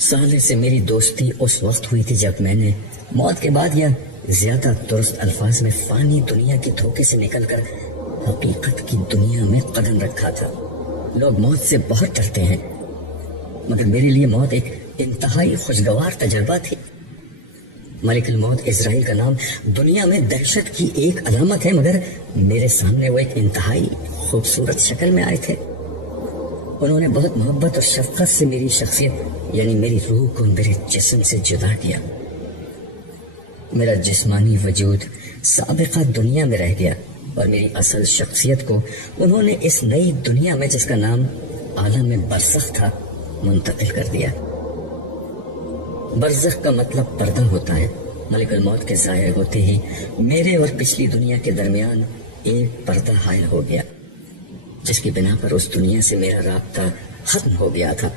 صالح سے میری دوستی اس وقت ہوئی تھی جب میں نے موت کے بعد یا زیادہ درست الفاظ میں فانی دنیا کے دھوکے سے نکل کر حقیقت کی دنیا میں قدم رکھا تھا۔ لوگ موت سے بہت ڈرتے ہیں، مگر میرے لیے موت ایک انتہائی خوشگوار تجربہ تھی۔ ملک الموت اسرائیل کا نام دنیا میں دہشت کی ایک علامت ہے، مگر میرے سامنے وہ ایک انتہائی خوبصورت شکل میں آئے تھے۔ انہوں نے بہت محبت اور شفقت سے میری شخصیت یعنی میری روح کو میرے جسم سے جدا کیا۔ میرا جسمانی وجود سابقہ دنیا میں رہ گیا اور میری اصل شخصیت کو انہوں نے اس نئی دنیا میں، جس کا نام عالم برزخ تھا، منتقل کر دیا۔ برزخ کا مطلب پردہ ہوتا ہے۔ ملک الموت کے ظاہر ہوتے ہی میرے اور پچھلی دنیا کے درمیان ایک پردہ حائل ہو گیا، جس کی بنا پر اس دنیا سے میرا رابطہ ختم ہو گیا تھا۔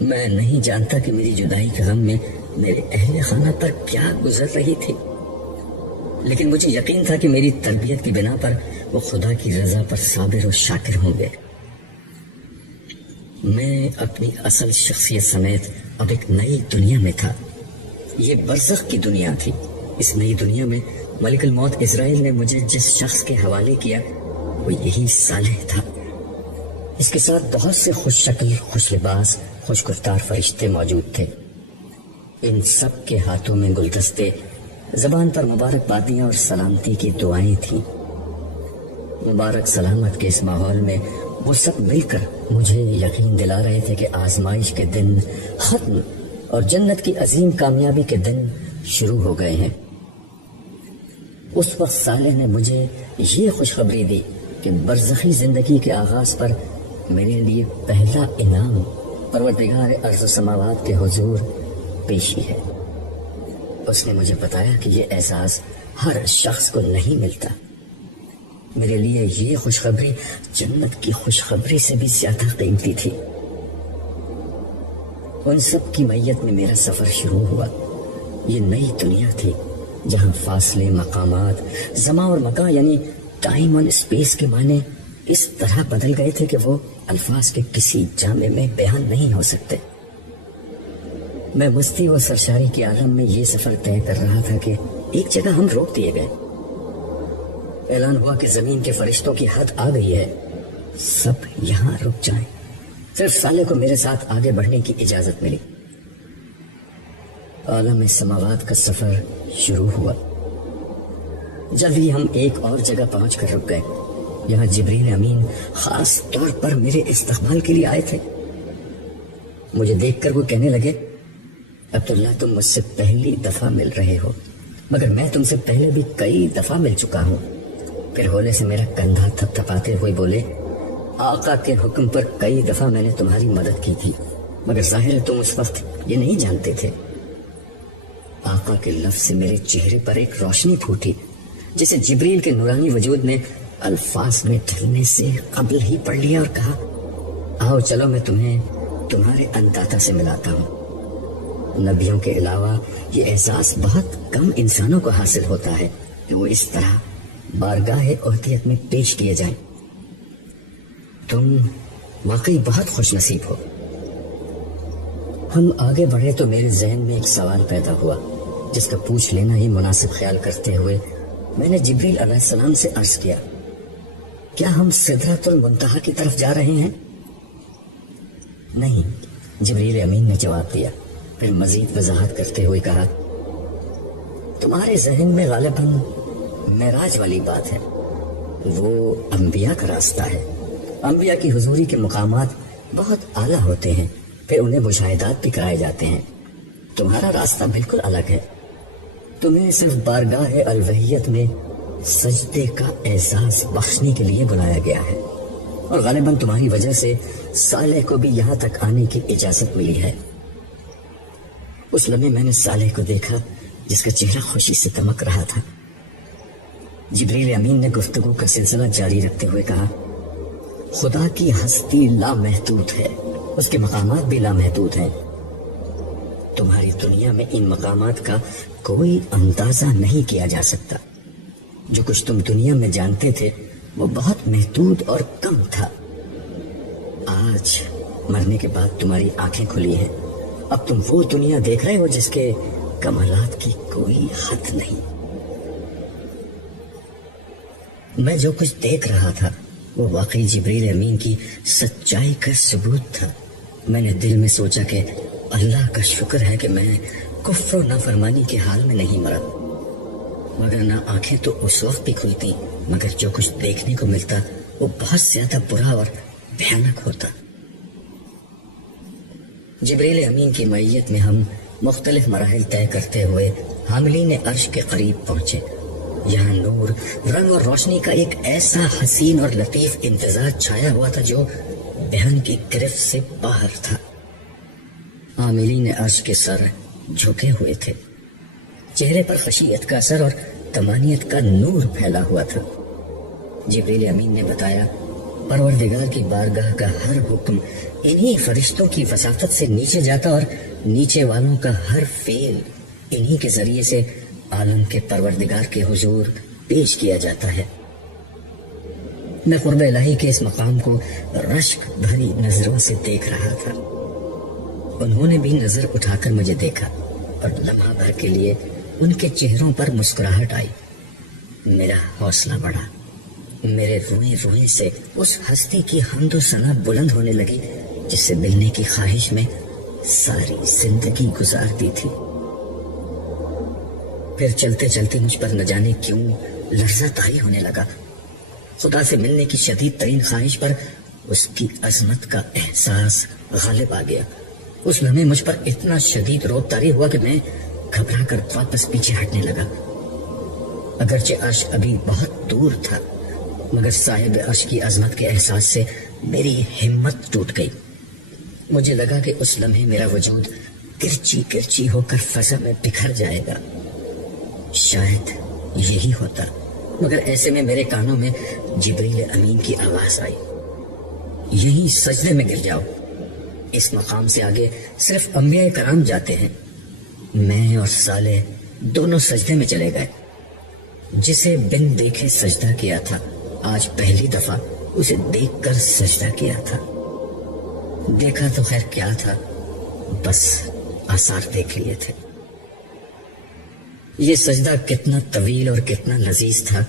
میں نہیں جانتا کہ میری جدائی کے غم میں میرے اہل خانہ پر کیا گزر رہی تھی، لیکن مجھے یقین تھا کہ میری تربیت کی بنا پر وہ خدا کی رضا پر صابر و شاکر ہوں گے۔ میں اپنی اصل شخصیت سمیت اب ایک نئی دنیا میں تھا۔ یہ برزخ کی دنیا تھی۔ اس نئی دنیا میں ملک الموت اسرائیل نے مجھے جس شخص کے حوالے کیا وہ یہی صالح تھا۔ اس کے ساتھ بہت سے خوش شکل، خوش لباس، خوش گفتار فرشتے موجود تھے۔ ان سب کے ہاتھوں میں گلدستے، زبان پر مبارک بادیاں اور سلامتی کی دعائیں تھیں۔ مبارک سلامت کے اس ماحول میں وہ سب مل کر مجھے یقین دلا رہے تھے کہ آزمائش کے دن ختم اور جنت کی عظیم کامیابی کے دن شروع ہو گئے ہیں۔ اس وقت صالح نے مجھے یہ خوشخبری دی کہ برزخی زندگی کے آغاز پر میرے لیے پہلا انعام پروردگار ارض و سماوات کے حضور پیشی ہے۔ اس نے مجھے بتایا کہ یہ احساس ہر شخص کو نہیں ملتا۔ میرے لیے یہ خوشخبری جنت کی خوشخبری سے بھی زیادہ قیمتی تھی۔ ان سب کی میت میں میرا سفر شروع ہوا۔ یہ نئی دنیا تھی جہاں فاصلے، مقامات، زمان اور مکان یعنی ٹائم اور اسپیس کے معنی اس طرح بدل گئے تھے کہ وہ الفاظ کے کسی جامع میں بیان نہیں ہو سکتے۔ میں مستی و سرشاری کے عالم میں یہ سفر طے کر رہا تھا کہ ایک جگہ ہم روک دیے گئے۔ اعلان ہوا کہ زمین کے فرشتوں کی حد آ گئی ہے، سب یہاں رک جائیں۔ صرف صالح کو میرے ساتھ آگے بڑھنے کی اجازت ملی۔ عالم سماوات کا سفر شروع ہوا۔ جلد ہی ہم ایک اور جگہ پہنچ کر رک گئے۔ یہاں جبریل امین خاص طور پر میرے استقبال کے لیے آئے تھے۔ مجھے دیکھ کر وہ کہنے لگے، عبداللہ تم مجھ سے پہلی دفعہ مل رہے ہو، مگر میں تم سے پہلے بھی کئی دفعہ مل چکا ہوں۔ پھر ہولے سے میرا کندھا تھپ تھپاتے ہوئے بولے، آقا کے حکم پر کئی دفعہ میں نے تمہاری مدد کی تھی، مگر ظاہر ہے تم اس وقت یہ نہیں جانتے تھے۔ آقا کے لفظ سے میرے چہرے پر ایک روشنی پھوٹی جسے جبریل کے نورانی وجود نے الفاظ میں ڈھلنے سے قبل ہی پڑھ لیا اور کہا، آؤ چلو میں تمہیں تمہارے انداتا سے ملاتا ہوں۔ نبیوں کے علاوہ یہ احساس بہت کم انسانوں کو حاصل ہوتا ہے کہ وہ اس طرح بارگاہ اہدیت میں پیش کیے جائیں۔ تم واقعی بہت خوش نصیب ہو۔ ہم آگے بڑھے تو میرے ذہن میں ایک سوال پیدا ہوا جس کا پوچھ لینا ہی مناسب خیال کرتے ہوئے میں نے جبریل علیہ السلام سے عرض کیا، کیا ہم سدرۃ المنتہا کی طرف جا رہے ہیں؟ نہیں، جبریل امین نے جواب دیا۔ پھر مزید وضاحت کرتے ہوئے کہا، تمہارے ذہن میں غالباً معراج والی بات ہے، وہ انبیاء کا راستہ ہے۔ انبیاء کی حضوری کے مقامات بہت اعلیٰ ہوتے ہیں، پھر انہیں مشاہدات بھی کرائے جاتے ہیں۔ تمہارا راستہ بالکل الگ ہے۔ تمہیں صرف بارگاہ الوہیت میں سجدے کا احساس بخشنے کے لیے بلایا گیا ہے، اور غالباً تمہاری وجہ سے صالح کو بھی یہاں تک آنے کی اجازت ملی ہے۔ اس لمحے میں نے صالح کو دیکھا جس کا چہرہ خوشی سے دمک رہا تھا۔ جبریل امین نے گفتگو کا سلسلہ جاری رکھتے ہوئے کہا، خدا کی ہستی لامحدود ہے، اس کے مقامات بھی لامحدود ہیں۔ تمہاری دنیا میں ان مقامات کا کوئی اندازہ نہیں کیا جا سکتا۔ جو کچھ تم دنیا میں جانتے تھے وہ بہت محدود اور کم تھا۔ آج مرنے کے بعد تمہاری آنکھیں کھلی ہیں اب تم وہ دنیا دیکھ رہے ہو جس کے کمالات کی کوئی حد نہیں۔ میں جو کچھ دیکھ رہا تھا وہ واقعی جبریل امین کی سچائی کا ثبوت تھا۔ میں نے دل میں سوچا کہ اللہ کا شکر ہے کہ میں کفر و نافرمانی کے حال میں نہیں مرا، مگر نہ آنکھیں تو اس وقت بھی کھلتی مگر جو کچھ دیکھنے کو ملتا وہ بہت زیادہ برا اور بھیانک ہوتا۔ جبریل امین کی معیت میں ہم مختلف مراحل طے کرتے ہوئے حاملین عرش کے قریب پہنچے۔ یہاں نور، رنگ اور روشنی کا ایک ایسا حسین اور لطیف امتزاج چھایا ہوا تھا جو بیان کی گرفت سے باہر تھا۔ حاملین عرش کے سر جھکے ہوئے تھے، چہرے پر خشیت کا اثر اور طمانینت کا نور پھیلا ہوا تھا۔ جبریل امین نے بتایا پروردگار کی بارگاہ کا ہر حکم انہی فرشتوں کی وساطت سے نیچے جاتا اور نیچے والوں کا ہر فعل انہی کے ذریعے سے عالم کے پروردگار کے حضور پیش کیا جاتا ہے۔ میں قرب الہی کے اس مقام کو رشک بھری نظروں سے دیکھ رہا تھا۔ انہوں نے بھی نظر اٹھا کر مجھے دیکھا اور لمحہ بھر کے لیے ان کے چہروں پر مسکراہٹ آئی۔ میرا حوصلہ بڑھا، میرے روئیں روئیں سے اس ہستی کی حمد و ثنا بلند ہونے لگی جس سے ملنے کی خواہش میں ساری زندگی گزار دی تھی۔ پھر چلتے چلتے مجھ پر نہ جانے کیوں لرزہ طاری ہونے لگا۔ خدا سے ملنے کی شدید ترین خواہش پر اس کی عظمت کا احساس غالب آ گیا۔ اس لمحے مجھ پر اتنا شدید روب طاری ہوا کہ میں گھبرا کر واپس پیچھے ہٹنے لگا۔ اگرچہ عرش ابھی بہت دور تھا مگر صاحب عرش کی عظمت کے احساس سے میری ہمت ٹوٹ گئی۔ مجھے لگا کہ اس لمحے میرا وجود کرچی کرچی ہو کر فضا میں بکھر جائے گا۔ شاید یہی ہوتا، مگر ایسے میں میرے کانوں میں جبریل امین کی آواز آئی، یہیں سجدے میں گر جاؤ، اس مقام سے آگے صرف انبیاء کرام جاتے ہیں۔ میں اور صالح دونوں سجدے میں چلے گئے۔ جسے بن دیکھے سجدہ کیا تھا آج پہلی دفعہ اسے دیکھ کر سجدہ کیا تھا۔ دیکھا تو خیر کیا تھا، بس آثار دیکھ لیے تھے۔ یہ سجدہ کتنا طویل اور کتنا لذیذ تھا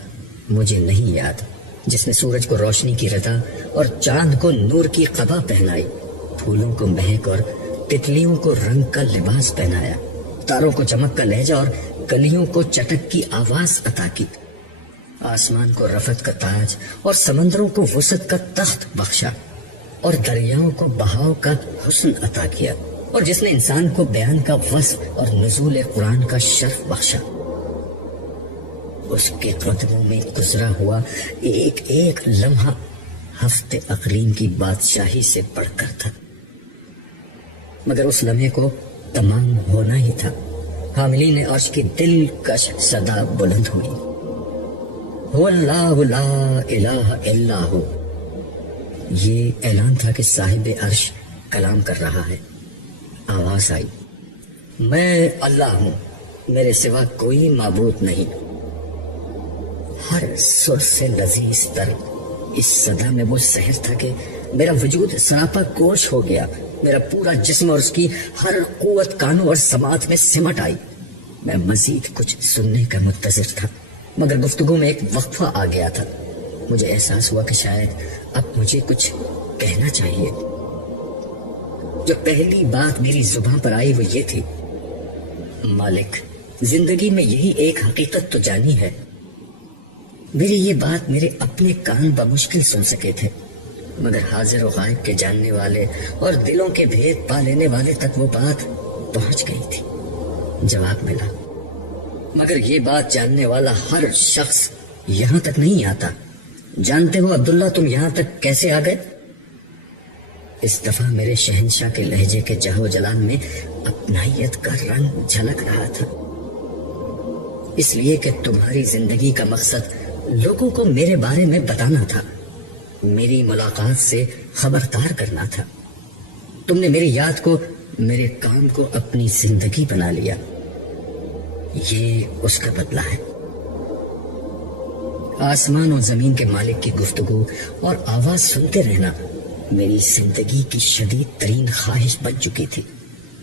مجھے نہیں یاد، جس نے سورج کو روشنی کی ردا اور چاند کو نور کی قبا پہنائی، پھولوں کو مہک اور تتلیوں کو رنگ کا لباس پہنایا، تاروں کو چمک کا لہجہ اور کلیوں کو چٹک کی آواز عطا کی، آسمان کو رفعت کا تاج اور سمندروں کو وسعت کا تخت بخشا، اور دریاؤں کو بہاؤ کا حسن عطا کیا، اور جس نے انسان کو بیان کا وصف اور نزول قرآن کا شرف بخشا۔ اس کے قدموں میں گزرا ہوا ایک ایک لمحہ ہفت اقلیم کی بادشاہی سے بڑھ کر تھا، مگر اس لمحے کو تمام ہونا ہی تھا۔ حاملین عرش کی دلکش صدا بلند ہوئی، هو اللہ لا الہ الا ہو۔ یہ اعلان تھا کہ صاحب عرش کلام کر رہا ہے۔ آواز آئی، میں اللہ ہوں، میرے سوا کوئی معبود نہیں۔ ہر سر سے لذیذ تر اس صدا میں وہ سحر تھا کہ میرا وجود سراپا گوش ہو گیا، میرا پورا جسم اور اس کی ہر قوت کانوں اور سماعت میں سمٹ آئی۔ میں مزید کچھ سننے کا منتظر تھا مگر گفتگو میں ایک وقفہ آ گیا تھا۔ مجھے احساس ہوا کہ شاید اب مجھے کچھ کہنا چاہیے۔ جو پہلی بات میری زبان پر آئی وہ یہ تھی، مالک، زندگی میں یہی ایک حقیقت تو جانی ہے۔ میری یہ بات میرے اپنے کان بمشکل سن سکے تھے مگر حاضر و غائب کے جاننے والے اور دلوں کے بھید پا لینے والے تک وہ بات پہنچ گئی تھی۔ جواب ملا، مگر یہ بات جاننے والا ہر شخص یہاں تک نہیں آتا۔ جانتے ہو عبداللہ تم یہاں تک کیسے آ گئے؟ اس دفعہ میرے شہنشاہ کے لہجے کے جہو جلال میں اپنائیت کا رنگ جھلک رہا تھا۔ اس لیے کہ تمہاری زندگی کا مقصد لوگوں کو میرے بارے میں بتانا تھا، میری ملاقات سے خبردار کرنا تھا۔ تم نے میری یاد کو، میرے کام کو اپنی زندگی بنا لیا، یہ اس کا بدلہ ہے۔ آسمان و زمین کے مالک کی گفتگو اور آواز سنتے رہنا میری زندگی کی شدید ترین خواہش بن چکی تھی۔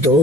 2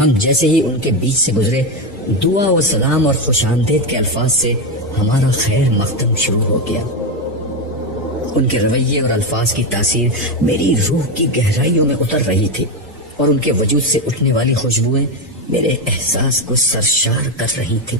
ہم جیسے ہی ان کے بیچ سے گزرے، دعا و سلام اور خوش آمدید کے الفاظ سے ہمارا خیر مقدم شروع ہو گیا۔ ان کے رویے اور الفاظ کی تاثیر میری روح کی گہرائیوں میں اتر رہی تھی، اور ان کے وجود سے اٹھنے والی خوشبوئیں میرے احساس کو سرشار کر رہی تھی۔